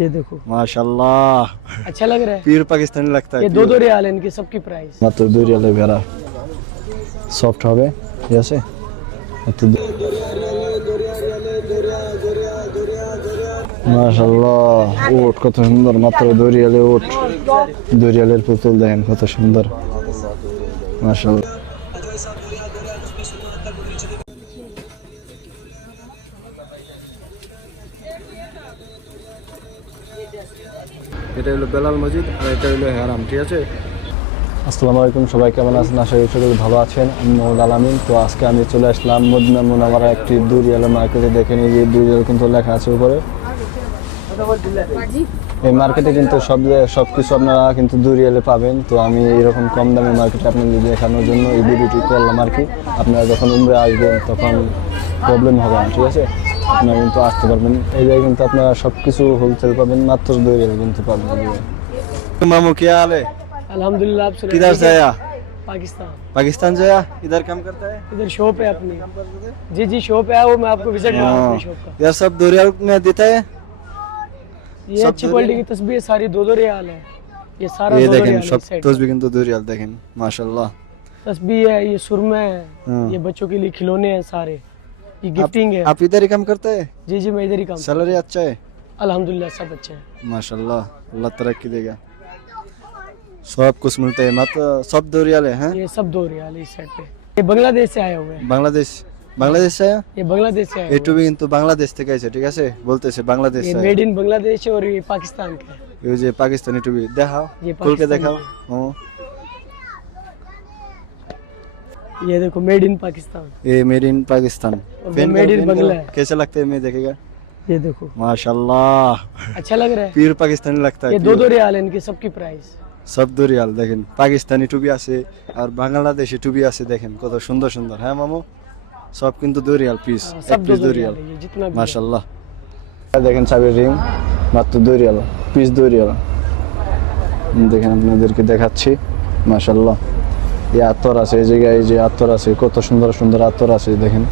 ये देखो माशाल्लाह अच्छा लग रहा है पीर पाकिस्तानी लगता ये है दो দो रियाल है इनकी सबकी प्राइस মাত্র দুই রিয়ালে ভেড়া সফট হবে ঠিক আছে মাত্র দু- মাশাল্লাহ উট কত সুন্দর মাত্র দুই রিয়ালে উট দুই রিয়ালের পুতুল দেখেন কত সুন্দর মাশাল্লাহ এটা হলো বেলাল মসজিদ আর এটা হলো হেরাম, ঠিক আছে? আসসালামু আলাইকুম, সবাই কেমন আছেন? আশা করি সকলে ভালো আছেন। আমি মোহাম্মদ আলামিন তো আজকে আমি চলে আসলাম মদিনা মোনামারা একটি দুরিয়াল মার্কেটে। দেখে নিয়ে যে দুরিয়াল কিন্তু লেখা আছে উপরে। এই মার্কেটে কিন্তু সব সব কিছু আপনারা কিন্তু দুরিয়ালে পাবেন। তো আমি এরকম কম দামে মার্কেটে আপনাদের দেখানোর জন্য এই ভিডিওটি করলাম আর কি। আপনারা যখন উমরে আসবেন, তখন প্রবলেম হবে না, ঠিক আছে? আপনারা কিন্তু আসতে পারবেন এই জায়গায় কিন্তু আপনারা সব কিছু হোলসেল পাবেন মাত্র দুরিয়াল কিন্তু পাবেন মামু কে আলে अल्हम्दुलिल्लाह आप सुनाइए। किधर से आया पाकिस्तान पाकिस्तान से आया इधर काम करता है इधर शॉप है अपनी जी जी शॉप है वो मैं आपको विजिट करा हाँ। अपनी शॉप का यार सब दो रियाल में देता है ये सब अच्छी दो क्वालिटी की तस्वीर सारी दो दो रियाल है ये सारा ये दो दो देखें रियाल सब है सेट तस्बीह কিন্তু दो रियाल देखें माशाल्लाह तस्बीह है ये सुरमे है हाँ। ये बच्चों के लिए खिलौने हैं सारे ये गिफ्टिंग है आप इधर ही काम करते हैं जी जी मैं इधर ही काम सैलरी अच्छा है अल्हम्दुलिल्लाह सब अच्छे हैं माशाल्लाह अल्लाह तरक्की देगा सब कुछ मिलते हैं मत सब दो रियाल है हैं ये सब दो रियाल इस साइड पे ये बांग्लादेश से आए हुए हैं বাংলাদেশ বাংলাদেশ से आया ये बांग्लादेश से आए একটু কিন্তু বাংলাদেশ থেকে আছে ঠিক আছে বলতেছে বাংলাদেশ हुए हैं। से ये आया। मेड इन बांग्लादेश है और ये पाकिस्तान का है এই যে পাকিস্তানি টুপি দেখাও ये খুলকে पाकिस्तानी দেখাও ও ये देखो मेड इन पाकिस्तान ये मेड इन पाकिस्तान और वो पेन made करो, in पेन करो। बांग्ला है। कैसे लगते हैं मैं देखेगा ये देखो माशाल्लाह अच्छा लग रहा है পীর পাকিস্তানি लगता है ये दो pure। दो रियाल है इनकी सबकी प्राइस সব দু রিয়াল দেখেন পাকিস্তানি টুপি আছে আর বাংলাদেশি টুপি আছে দেখেন কত সুন্দর সুন্দর হ্যাঁ মামু সব কিন্তু দু রিয়াল পিস हाँ, এক सब दो পিস दो দু रियाल রিয়াল है ये जितना भी है। মাশাল্লাহ দেখেন চাবির রিং মাত্র দু রিয়াল পিস দু রিয়াল দেখেন আপনাদেরকে দেখাচ্ছি মাশাল্লাহ এই আতর আছে এই জায়গায় এই যে আতর আছে কত সুন্দর সুন্দর আতর আছে দেখেন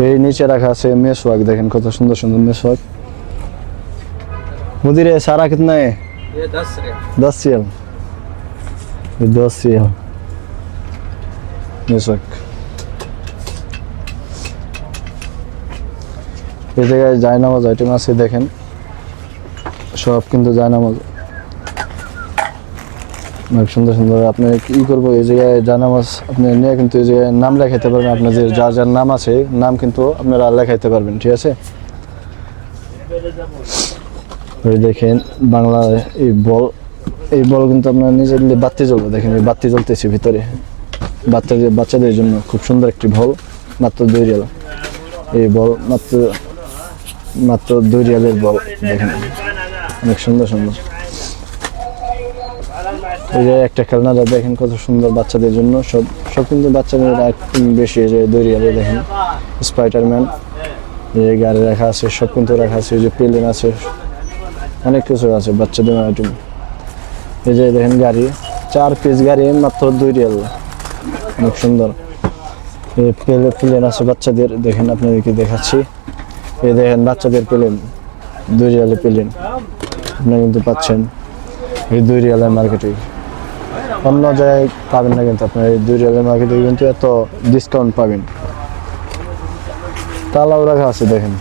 এই নিচে রাখা আছে মেসওয়াক দেখেন কত সুন্দর সুন্দর মেসওয়াক मुदीर है सारा कितना है ये दस रियाल दस रियल ये दस रियल মেসওয়াক এই জায়গায় জায়নামাজ আইটেম আছে দেখেন সব কিন্তু জায়নামাজ অনেক সুন্দর সুন্দর আপনি কি করব, এই জায়গায় জায়নামাজ আপনি নিয়ে কিন্তু এই জায়গায় নাম লেখাইতে পারবেন আপনাদের যার যার নাম আছে, নাম কিন্তু আপনারা লেখাইতে পারবেন, ঠিক আছে? দেখেন বাংলা এই বল এই বল কিন্তু আপনার নিজে দিলে বাতি জ্বলবে, দেখেন এই বাতি জ্বলতেছে ভিতরে। বাচ্চাদের বাচ্চাদের জন্য খুব সুন্দর একটি বল, মাত্র দুই রিয়াল। এই বল মাত্র মাত্র দুই রিয়ালের বল, দেখেন। অনেক সুন্দর সুন্দর। এই যে একটা খেলনা যা দেখেন কত সুন্দর বাচ্চাদের জন্য। সব সব কিন্তু বাচ্চাদের বেশি যে দুই রিয়ালে দেখেন। স্পাইডারম্যান এই গাড়ি রাখা আছে, সব কিন্তু রাখা আছে যে প্লেন আছে। অনেক কিছু আছে বাচ্চাদের আইটেম এই যে দেখেন গাড়ি, চার পিস গাড়ি, মাত্র দুই রিয়াল অনেক সুন্দর। এই প্লে, প্লেন আছে বাচ্চাদের, দেখেন আপনাদেরকে দেখাচ্ছি। এই দেখেন বাচ্চাদের প্লেন দুই রিয়ালে প্লেন। আপনারা কিন্তু পাচ্ছেন এই দুই রিয়ালের মার্কেটে অন্য জায়গায় পাবেন না কিন্তু আপনার এই দুই রিয়ালের মার্কেটে কিন্তু এত ডিসকাউন্ট পাবেন। তালাও রাখা আছে, দেখেন।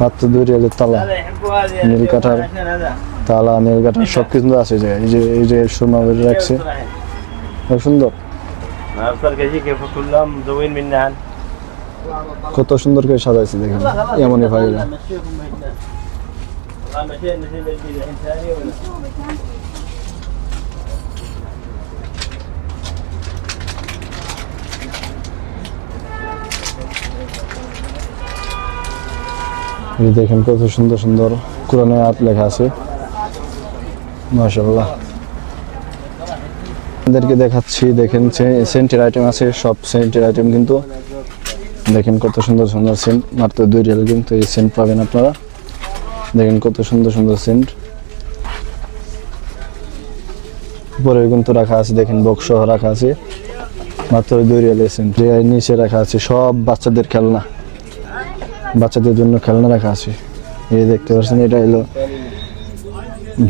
মাত্র দুই রিয়ালের তালা নীলকাঠার তালা নীলকাঠার সব কিছু আছে যে এই যে এই যে সোনা রাখছে। সুন্দর। কত সুন্দর করে সাজাইছে, দেখেন। এমনই ভাই এমনই ভাইরা এই দেখেন কত সুন্দর সুন্দর কোরআনে আয়াত লেখা আছে। মাশাআল্লাহ। আপনাদেরকে দেখাচ্ছি, দেখেন সেন্টের আইটেম আছে, সব সেন্টের আইটেম কিন্তু দেখেন কত সুন্দর সুন্দর সেন্ট, মাত্র দুই রিয়াল কিন্তু এই সেন্ট পাবেন আপনারা। দেখেন কত সুন্দর সুন্দর সেন্ট উপরে কিন্তু রাখা আছে, দেখেন বক্স রাখা আছে। মাত্র দুই রিয়ালের সেন্ট নিচে রাখা আছে সব বাচ্চাদের খেলনা। বাচ্চাদের জন্য খেলনা রাখা আছে। এই দেখতে পাচ্ছেন, এটা হলো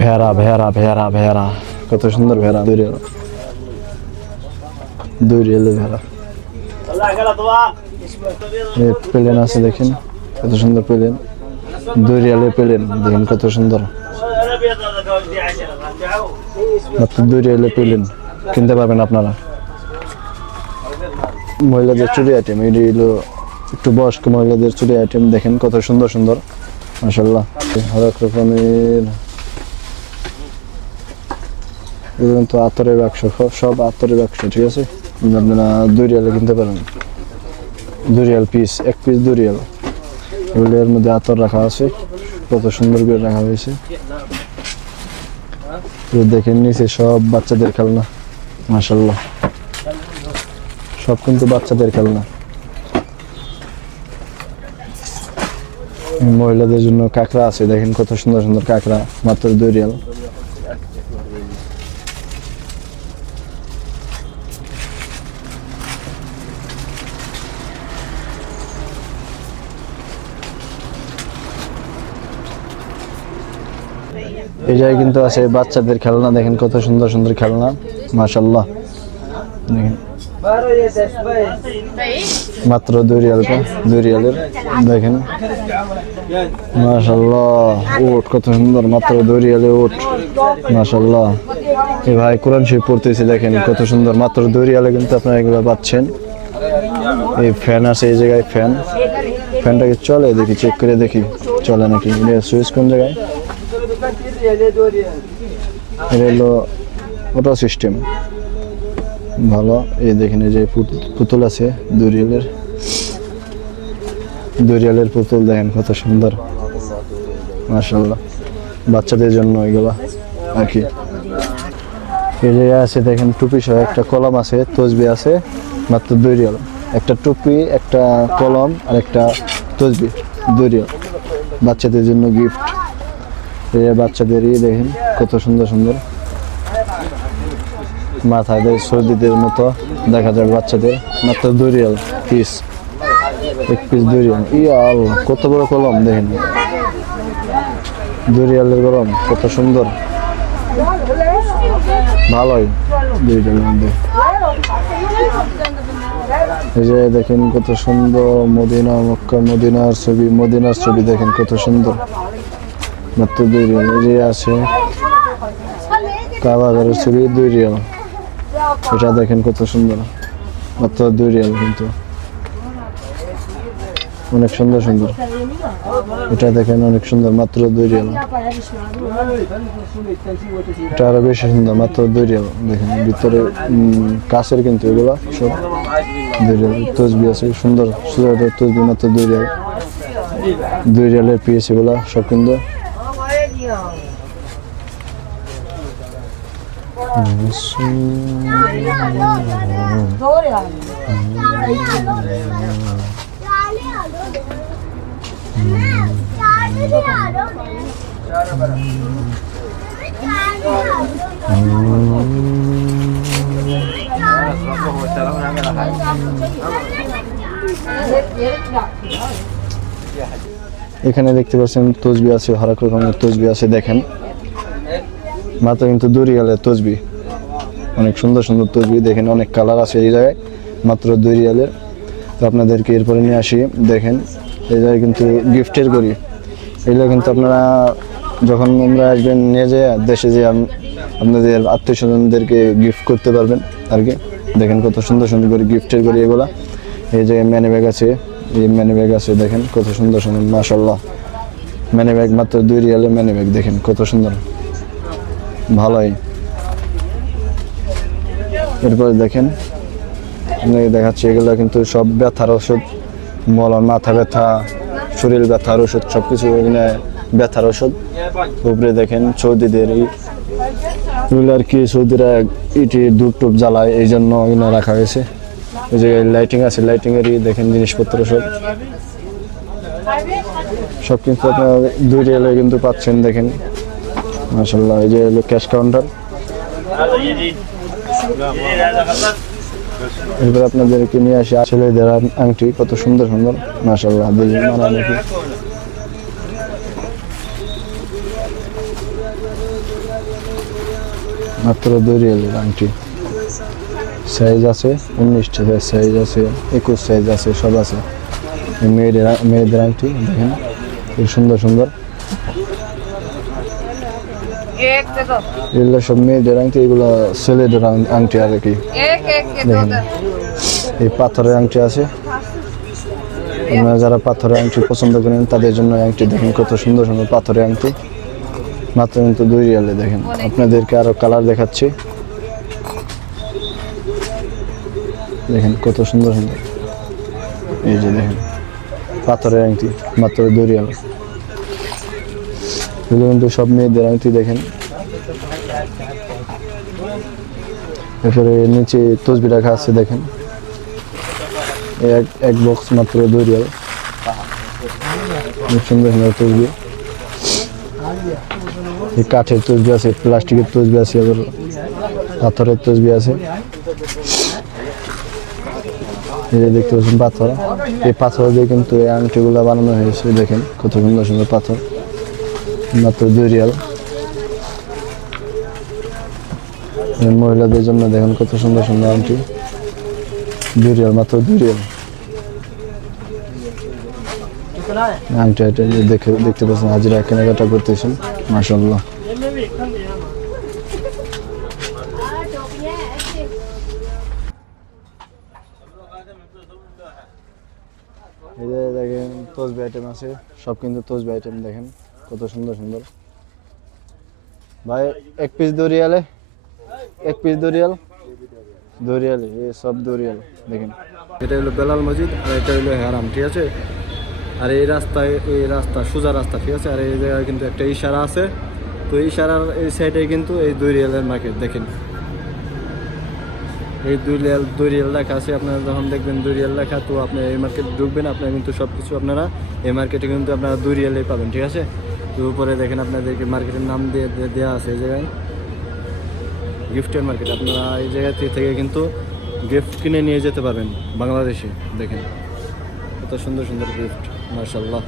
ভেড়া ভেড়া ভেড়া ভেড়া। কত সুন্দর ভেড়া, দুই রিয়াল দুই রিয়ালের ভেড়া। প্লেন আছে, দেখেন। কত সুন্দর প্লেন। দুই পেলেন, দেখেন কত সুন্দর। মাত্র পেলেন, কিনতে পারবেন আপনারা। মহিলাদের চুরি আইটেম এটি একটু বয়স্ক মহিলাদের চুরি আইটেম দেখেন কত সুন্দর সুন্দর মাসাল্লাহ এক রকমের। তো আতরের বাক্স, সব আতরের বাক্স, ঠিক আছে? আপনারা দুই রিয়ালে কিনতে পারেন দুরিয়াল পিস এক পিস দুরিয়াল এগুলো এর মধ্যে আতর রাখা আছে। কত সুন্দর করে রাখা হয়েছে। দেখেন নিচে সব বাচ্চাদের খেলনা। মাসাল্লাহ সব কিন্তু বাচ্চাদের খেলনা। মহিলাদের জন্য কাঁকড়া আছে। দেখেন কত সুন্দর সুন্দর কাঁকড়া, মাত্র দুই রিয়াল। এই জায়গায় কিন্তু আছে বাচ্চাদের খেলনা, দেখেন কত সুন্দর সুন্দর খেলনা মাশাল্লাহ দেখেন। মাত্র দুই রিয়াল দুই রিয়ালের, দেখেন। মাশাল্লাহ উট, কত সুন্দর, মাত্র দুই রিয়ালে উট মাশাল্লাহ এই ভাই, কোরআন শরীফ পড়তেছে, দেখেন কত সুন্দর, মাত্র দুই রিয়ালে কিন্তু আপনারা এগুলো পাচ্ছেন। এই ফ্যান আছে এই জায়গায়, ফ্যান। ফ্যানটাকে চলে দেখি, চেক করে দেখি, চলে নাকি? সুইচ কোন জায়গায়? এটা অটো সিস্টেম ভালো, এই দেখেন যে পুত- পুতুল আছে দুই রিয়েলের দুই রিয়েলের পুতুল, দেখেন কত সুন্দর। মাশাল্লাহ বাচ্চাদের জন্য এগুলো আর কি। এই জায়গায় আছে, দেখেন টুপি সহ একটা কলম আছে, তসবি আছে, মাত্র দুই রিয়াল একটা টুপি, একটা কলম আর একটা তসবি দুই রিয়াল বাচ্চাদের জন্য গিফট যে বাচ্চাদেরই দেখেন, কত সুন্দর সুন্দর। মাথায় দেয় সর্দিদের মতো দেখা যায় বাচ্চাদের। মাত্র দুই পিস এক পিস দুই রিয়াল ইয়া কত বড় কলম দেখেন। দুই কলম, কত সুন্দর। ভালোই দুই এই যে দেখেন কত সুন্দর মদিনা, মক্কা মদিনার ছবি মদিনার ছবি দেখেন কত সুন্দর। মাত্র দুই রিয়াল, এই যে আছে কাবাগারের ছবি দুই রিয়াল। এটা দেখেন কত সুন্দর। মাত্র দুই রিয়াল কিন্তু। অনেক সুন্দর সুন্দর। এটা দেখেন অনেক সুন্দর, মাত্র দুই রিয়াল। এটা আরও বেশি সুন্দর, মাত্র দুই রিয়াল। দেখেন ভিতরে কাঁচের কিন্তু এগুলো সব দুই রিয়াল। তসবি আছে, সুন্দর। সুন্দর তসবি, মাত্র দুই রিয়াল। দুই রিয়ালের পিস এগুলো সব কিন্তু এখানে দেখতে পাচ্ছেন তসবি আছে হরেক রকমের তসবি আছে দেখেন মাত্র কিন্তু দুই রিয়ালের তসবি। অনেক সুন্দর সুন্দর তসবি, দেখেন অনেক কালার আছে এই জায়গায়, মাত্র দুই রিয়ালের তো আপনাদেরকে এরপরে নিয়ে আসি, দেখেন, এই জায়গায় কিন্তু গিফটের করি এগুলো কিন্তু আপনারা যখন আমরা আসবেন নিয়ে যায়, দেশে যে আপনাদের আত্মীয় স্বজনদেরকে গিফট করতে পারবেন আর কি। দেখেন কত সুন্দর সুন্দর করে গিফটের করি এগুলা। এই যে ম্যানি ব্যাগ আছে, এই ম্যানি ব্যাগ আছে, দেখেন কত সুন্দর সুন্দর মাশাল্লাহ ম্যানি ব্যাগ মাত্র দুই রিয়ালের ম্যানি ব্যাগ দেখেন কত সুন্দর। ভালোই। এরপরে দেখেন, আপনাকে দেখাচ্ছি, এগুলো কিন্তু সব ব্যথার ওষুধ মলন মাথা ব্যথা, শরীর ব্যথার ওষুধ সব কিছু এখানে ব্যথার ওষুধ। উপরে দেখেন, সৌদিদের আর কি সৌদিরা ইটি ধূপ টুপ জ্বালায়, এই জন্য এগুলো রাখা হয়েছে। ওই জায়গায় লাইটিং আছে লাইটিং এরই দেখেন জিনিসপত্র সব। সব কিন্তু আপনার দুই রিয়ালে কিন্তু পাচ্ছেন, দেখেন। মাশাল্লাহ এই যে হলো ক্যাশ কাউন্টার এরপর আপনাদেরকে নিয়ে আসি। ছেলেদের আংটি, কত সুন্দর সুন্দর। মাশাল্লাহ দিল্লি মারা নাকি মাত্র দুই রিয়ালের আংটি। সাইজ আছে উনিশ সাইজ আছে একুশ, সাইজ আছে, সব আছে। মেয়েদের মেয়েদের আংটি, দেখেন। খুব সুন্দর সুন্দর। এগুলো সব মেয়েদের আংটি এগুলো ছেলেদের আংটি আর কি। দেখেন। এই পাথরের আংটি আছে। আপনারা যারা পাথরের আংটি পছন্দ করেন তাদের জন্য আংটি দেখেন কত সুন্দর সুন্দর পাথরের আংটি। মাত্র কিন্তু দুই রিয়ালে দেখেন। আপনাদেরকে আরও কালার দেখাচ্ছি। দেখেন কত সুন্দর সুন্দর। এই যে দেখেন পাথরের আংটি মাত্র দুই রিয়ালে। এগুলো কিন্তু সব মেয়েদের আংটি দেখেন। এরপরে নিচে তসবি রাখা আছে, দেখেন। এক এক বক্স মাত্র দুই রিয়াল খুব সুন্দর সুন্দর তসবি। এই কাঠের তসবি আছে, প্লাস্টিকের তসবি আছে, আবার পাথরের তসবি আছে। এই দেখতে পাচ্ছেন পাথর। এই পাথর দিয়ে কিন্তু এই আংটিগুলো বানানো হয়েছে, দেখেন, কত সুন্দর সুন্দর পাথর। মাত্র দুই রিয়াল মহিলাদের জন্য দেখেন কত সুন্দর সুন্দর আংটি। দুই রিয়াল মাত্র দুই রিয়াল আংটি আইটা দেখে দেখতে পাচ্ছেন, হাজিরা কেনাকাটা করতেছেন মাসাল্লাহ দেখেন তসবি আইটেম আছে। সব কিন্তু তসবি আইটেম দেখেন। কত সুন্দর সুন্দর। ভাই, এক পিস দরিয়ালে এক পিস দরিয়াল দরিয়ালে এ সব দরিয়াল দেখেন। এটা হলো বেলাল মসজিদ, আর এটা হলো হারাম, ঠিক আছে? আর এই রাস্তায়, এই রাস্তা, সোজা রাস্তা, ঠিক আছে? আর এই জায়গায় কিন্তু একটা ইশারা আছে। তো ইশারার এই সাইডে কিন্তু এই দুই রিয়ালের মার্কেট দেখেন। এই দুই রিয়াল দুই রিয়াল লেখা আছে, আপনারা যখন দেখবেন দুই রিয়াল লেখা, তো আপনি এই মার্কেট ঢুকবেন আপনারা কিন্তু সব কিছু আপনারা, এই মার্কেটে কিন্তু আপনারা দুই পাবেন, ঠিক আছে? উপরে দেখেন আপনাদেরকে মার্কেটের নাম দিয়ে দেওয়া আছে এই জায়গায়। গিফটের মার্কেট আপনারা এই জায়গা থেকে কিন্তু গিফট কিনে নিয়ে যেতে পারবেন বাংলাদেশে, দেখেন। কত সুন্দর সুন্দর গিফট মার্শাল্লাহ